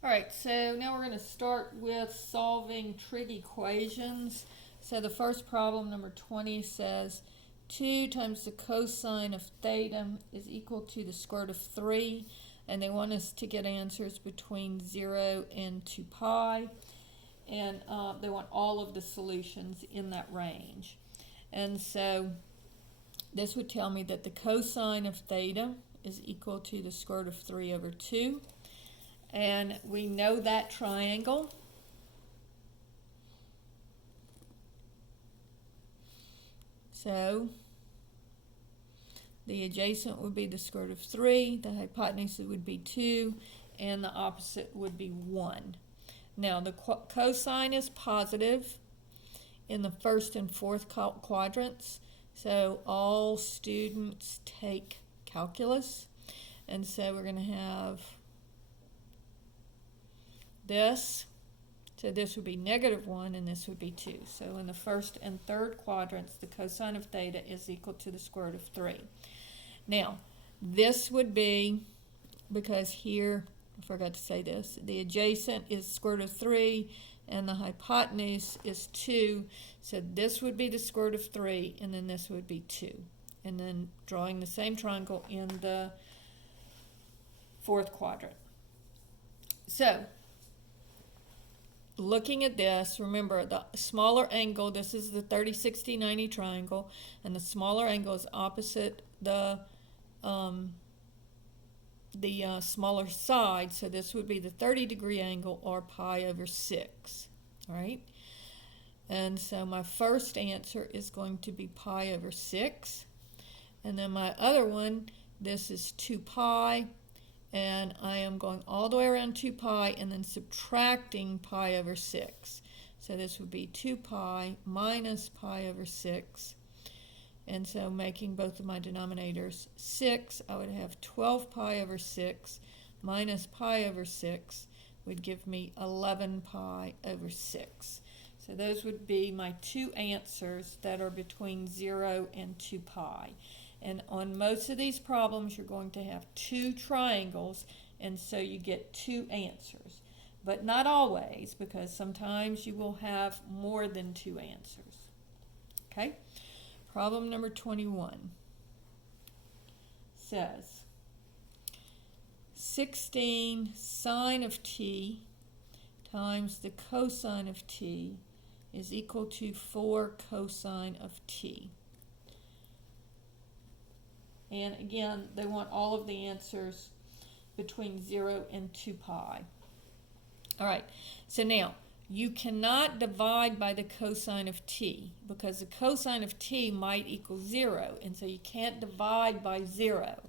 All right, so now we're going to start with solving trig equations. So the first problem, number 20, says 2 times the cosine of theta is equal to the square root of 3. And they want us to get answers between 0 and 2 pi. And they want all of the solutions in that range. And so this would tell me that the cosine of theta is equal to the square root of 3 over 2. And we know that triangle. So the adjacent would be the square root of 3, the hypotenuse would be 2, and the opposite would be 1. Now the cosine is positive in the first and fourth quadrants, so all students take calculus. And so we're going to have this. So this would be -1 and this would be 2. So in the first and third quadrants, the cosine of theta is equal to the square root of 3. Now, this would be, because here, I forgot to say this, the adjacent is square root of 3 and the hypotenuse is 2. So this would be the square root of 3 and then this would be 2. And then drawing the same triangle in the fourth quadrant. So, looking at this, remember the smaller angle, this is the 30, 60, 90 triangle, and the smaller angle is opposite the smaller side, so this would be the 30-degree angle, or pi over 6, all right? And so my first answer is going to be pi over 6, and then my other one, this is 2 pi, and I am going all the way around 2 pi and then subtracting pi over 6. So this would be 2 pi minus pi over 6. And so making both of my denominators 6, I would have 12 pi over 6 minus pi over 6 would give me 11 pi over 6. So those would be my two answers that are between 0 and 2 pi. And on most of these problems, you're going to have two triangles, and so you get two answers. But not always, because sometimes you will have more than two answers. Okay? Problem number 21 says 16 sine of t times the cosine of t is equal to 4 cosine of t. And again, they want all of the answers between 0 and 2 pi. All right, so now you cannot divide by the cosine of t because the cosine of t might equal 0, and so you can't divide by 0.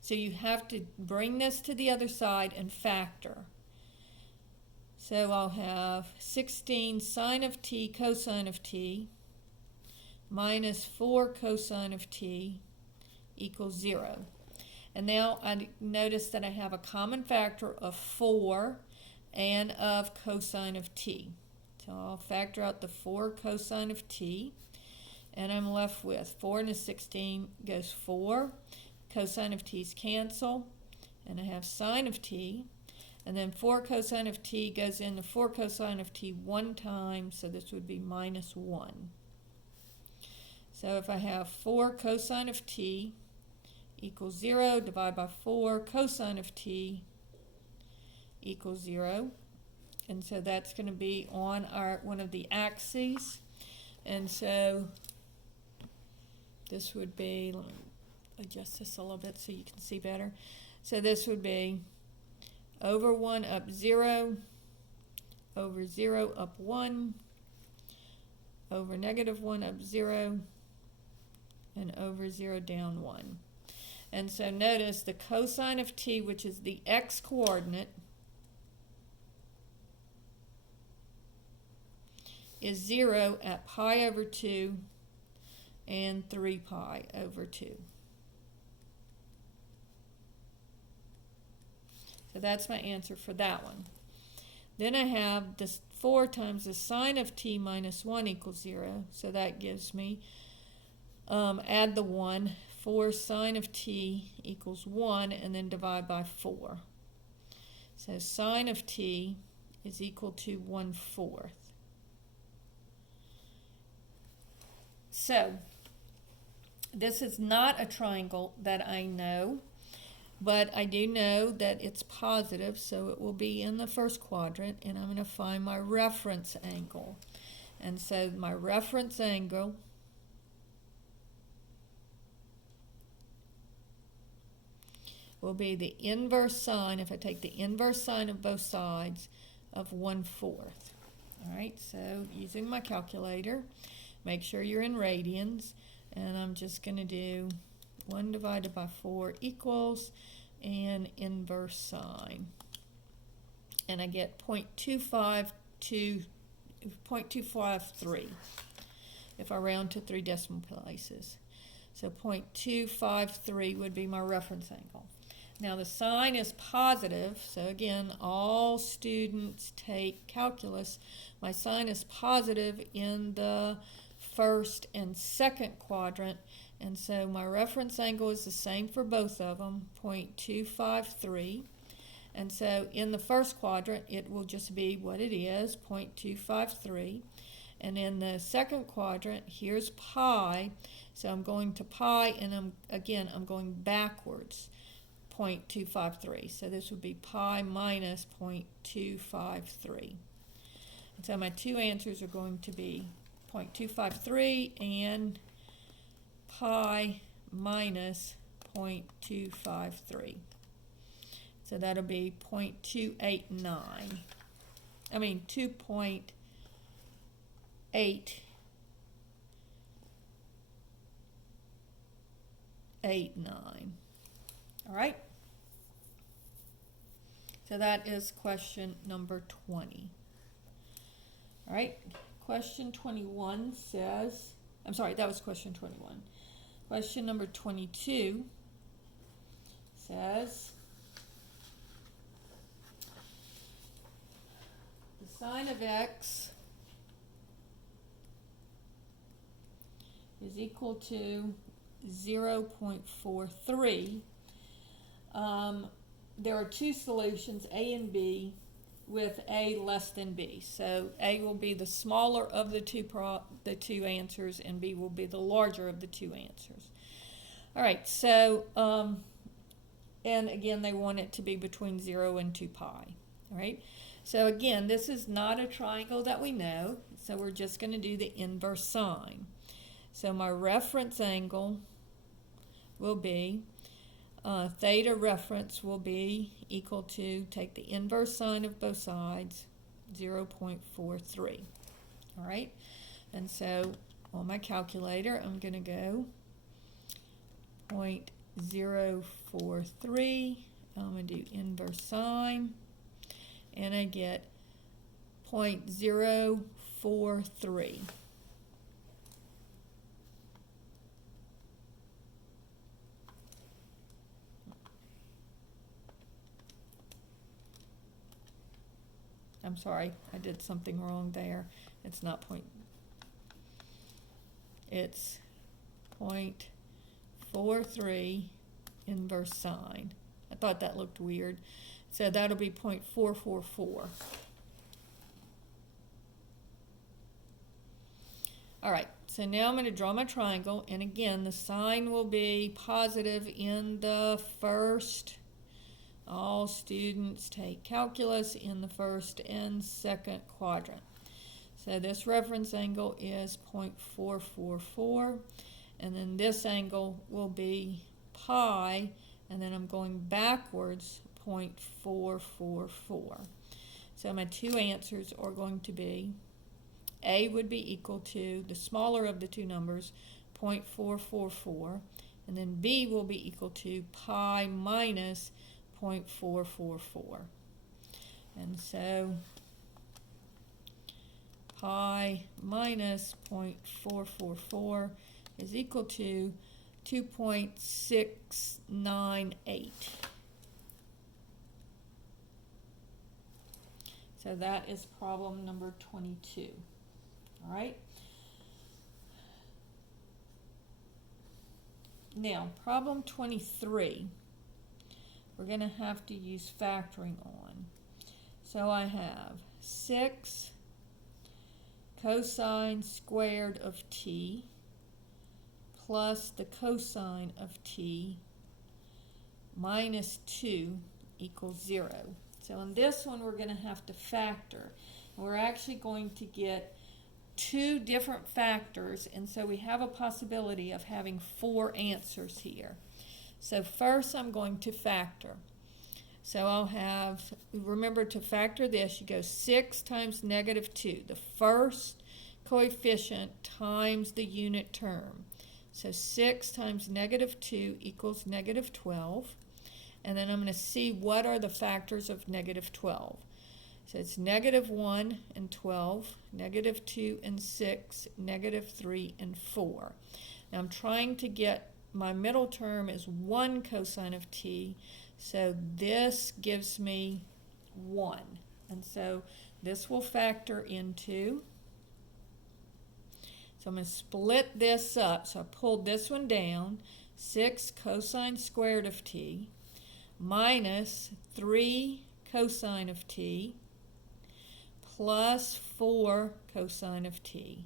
So you have to bring this to the other side and factor. So I'll have 16 sine of t cosine of t minus 4 cosine of t equals 0. And now I notice that I have a common factor of 4 and of cosine of t. So I'll factor out the 4 cosine of t, and I'm left with 4 into 16 goes 4. Cosine of t's cancel, and I have sine of t, and then 4 cosine of t goes into 4 cosine of t one time, so this would be minus 1. So if I have 4 cosine of t equals 0, divide by 4, cosine of t equals 0. And so that's going to be on one of the axes. And so this would be, let me adjust this a little bit so you can see better. So this would be over 1 up 0, over 0 up 1, over -1 up 0, and over 0 down 1. And so notice the cosine of t, which is the x-coordinate, is 0 at pi over 2 and 3 pi over 2. So that's my answer for that one. Then I have this 4 times the sine of t minus 1 equals 0. So that gives me, add the 1, 4 sine of t equals 1, and then divide by 4. So sine of t is equal to 1/4. So this is not a triangle that I know, but I do know that it's positive, so it will be in the first quadrant, and I'm going to find my reference angle. And so my reference angle will be the inverse sine, if I take the inverse sine of both sides, of 1/4. All right, so using my calculator, make sure you're in radians, and I'm just going to do 1 divided by 4 equals and inverse sine. And I get 0.253 if I round to 3 decimal places. So 0.253 would be my reference angle. Now the sign is positive, so again, all students take calculus. My sign is positive in the first and second quadrant, and so my reference angle is the same for both of them, 0.253. And so in the first quadrant, it will just be what it is, 0.253. And in the second quadrant, here's pi, so I'm going to pi, and I'm going backwards, 0.253. So this would be pi minus 0.253. And so my two answers are going to be 0.253 and pi minus 0.253. So that'll be 0.289. I mean 2.889. All right. So that is question number 20. All right. Question 21 says, I'm sorry, that was question 21. Question number 22 says, the sine of x is equal to 0.43. There are two solutions, A and B, with A less than B. So A will be the smaller of the two answers, and B will be the larger of the two answers. All right, so, and again, they want it to be between 0 and 2 pi. All right, so again, this is not a triangle that we know, so we're just going to do the inverse sine. So my reference angle will be, theta reference will be equal to, take the inverse sine of both sides, 0.43. All right, and so on my calculator, I'm going to go 0.043. I'm going to do inverse sine, and I get 0.043. I'm sorry, I did something wrong there. It's not it's 0.43 inverse sine. I thought that looked weird. So that'll be 0.444. All right, so now I'm going to draw my triangle, and again, the sign will be positive in the first. All students take calculus in the first and second quadrant. So this reference angle is 0.444, and then this angle will be pi, and then I'm going backwards, 0.444. So my two answers are going to be, A would be equal to the smaller of the two numbers, 0.444, and then B will be equal to pi minus 0.444. And so pi minus 0.444 is equal to 2.698. So that is problem number 22. All right. Now, problem 23, we're going to have to use factoring on. So I have 6 cosine squared of t plus the cosine of t minus 2 equals 0. So in this one we're going to have to factor. We're actually going to get 2 different factors, and so we have a possibility of having 4 answers here. So first I'm going to factor. So I'll have, remember to factor this, you go 6 times negative 2, the first coefficient times the unit term. So 6 times negative 2 equals negative 12. And then I'm going to see what are the factors of negative 12. So it's negative 1 and 12, negative 2 and 6, negative 3 and 4. Now I'm trying to get, my middle term is 1 cosine of t, so this gives me 1. And so this will factor into, so I'm going to split this up. So I pulled this one down, 6 cosine squared of t minus 3 cosine of t plus 4 cosine of t.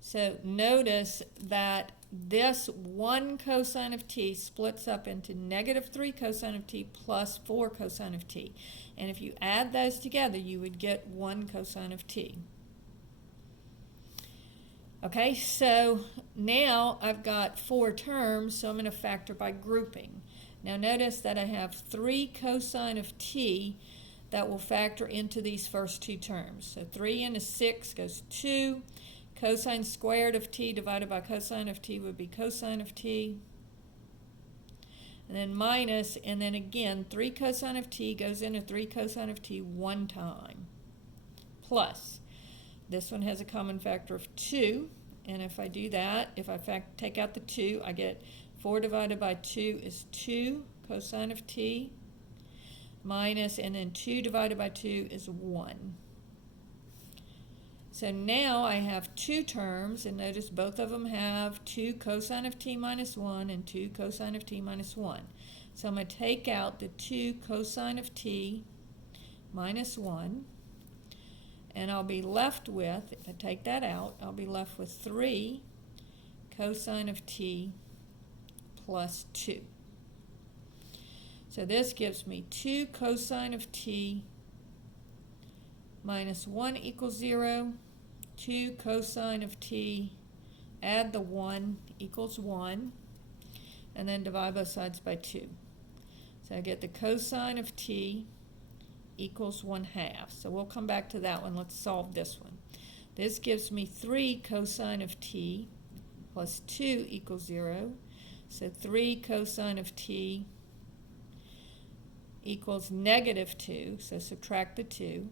So notice that this 1 cosine of t splits up into negative 3 cosine of t plus 4 cosine of t. And if you add those together, you would get 1 cosine of t. Okay, so now I've got 4 terms, so I'm going to factor by grouping. Now notice that I have 3 cosine of t that will factor into these first 2 terms. So 3 into 6 goes 2. Cosine squared of t divided by cosine of t would be cosine of t. And then minus, and then again, 3 cosine of t goes into 3 cosine of t 1 time. Plus, this one has a common factor of 2. And if I do that, if I take out the 2, I get 4 divided by 2 is 2 cosine of t minus, and then 2 divided by 2 is 1. So now I have 2 terms, and notice both of them have 2 cosine of t minus 1 and 2 cosine of t minus 1. So I'm going to take out the 2 cosine of t minus 1, and I'll be left with, if I take that out, I'll be left with 3 cosine of t plus 2. So this gives me 2 cosine of t minus 1 equals 0. 2 cosine of t, add the 1, equals 1. And then divide both sides by 2. So I get the cosine of t equals 1/2. So we'll come back to that one. Let's solve this one. This gives me 3 cosine of t plus 2 equals 0. So 3 cosine of t equals negative 2, so subtract the 2,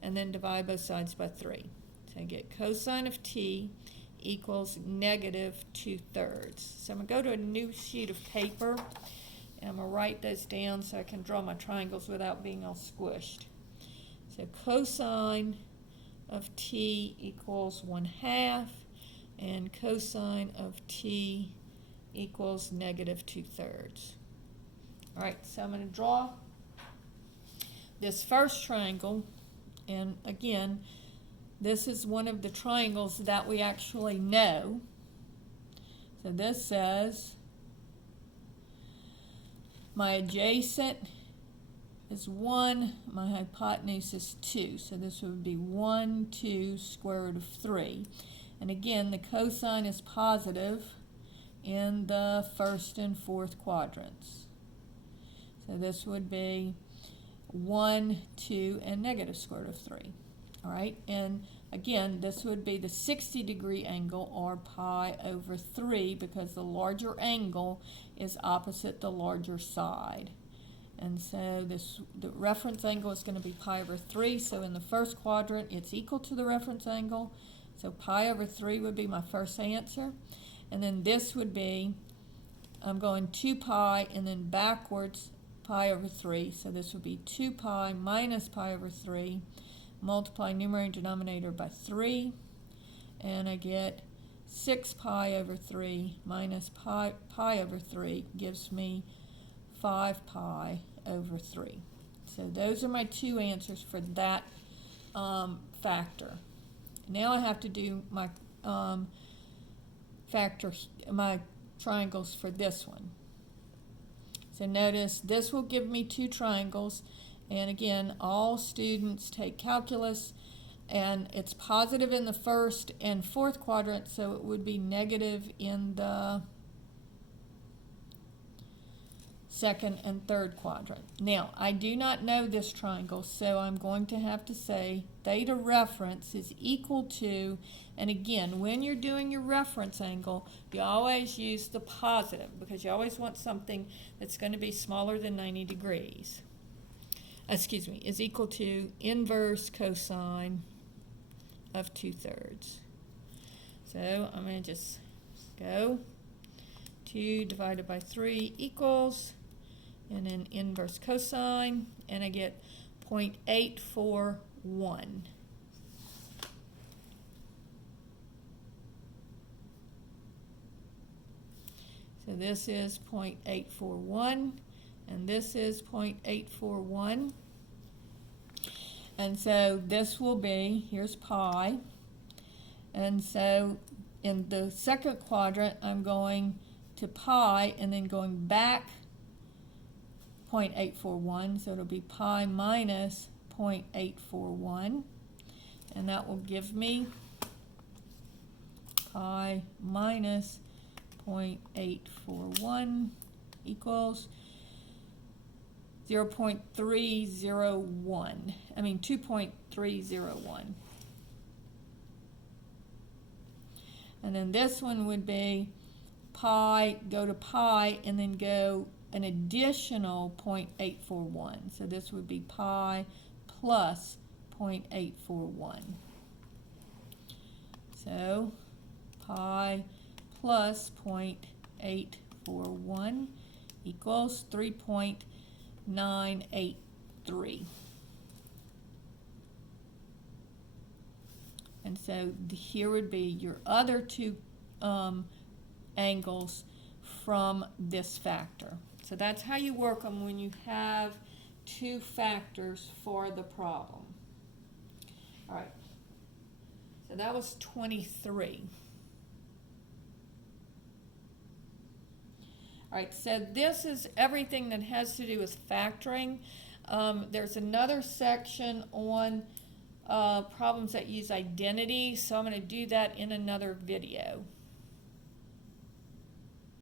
and then divide both sides by 3. So I get cosine of t equals negative 2/3. So I'm going to go to a new sheet of paper, and I'm going to write those down so I can draw my triangles without being all squished. So cosine of t equals 1/2, and cosine of t equals negative 2/3. All right, so I'm going to draw this first triangle, and again, this is one of the triangles that we actually know. So this says my adjacent is 1, my hypotenuse is 2. So this would be 1, 2, square root of 3. And again, the cosine is positive in the first and fourth quadrants. So this would be 1, 2, and negative square root of 3. All right, and again, this would be the 60-degree angle, or pi over 3, because the larger angle is opposite the larger side. And so the reference angle is going to be pi over 3. So in the first quadrant, it's equal to the reference angle. So pi over 3 would be my first answer. And then this would be, I'm going 2 pi and then backwards pi over 3. So this would be 2 pi minus pi over 3. Multiply numerator and denominator by 3. And I get 6 pi over 3 minus pi over 3 gives me 5 pi over 3. So those are my two answers for that factor. Now I have to do my my triangles for this one. So notice this will give me two triangles, and again, all students take calculus, and it's positive in the first and fourth quadrant, so it would be negative in the second and third quadrant. Now, I do not know this triangle, so I'm going to have to say theta reference is equal to, and again, when you're doing your reference angle, you always use the positive because you always want something that's going to be smaller than 90 degrees. Excuse me, is equal to inverse cosine of 2/3. So I'm going to just go 2 divided by 3 equals, and then inverse cosine, and I get 0.841. So this is 0.841, and this is 0.841. And so this will be, here's pi, and so in the second quadrant, I'm going to pi and then going back 0.841, so it'll be pi minus 0.841, and that will give me pi minus 0.841 equals 2.301. And then this one would be pi, go to pi, and then go an additional 0.841. So this would be pi plus 0.841. So pi plus 0.841 equals 3.983. And so here would be your other two angles from this factor. So that's how you work them when you have two factors for the problem. All right, so that was 23. All right, so this is everything that has to do with factoring. There's another section on problems that use identity, so I'm going to do that in another video.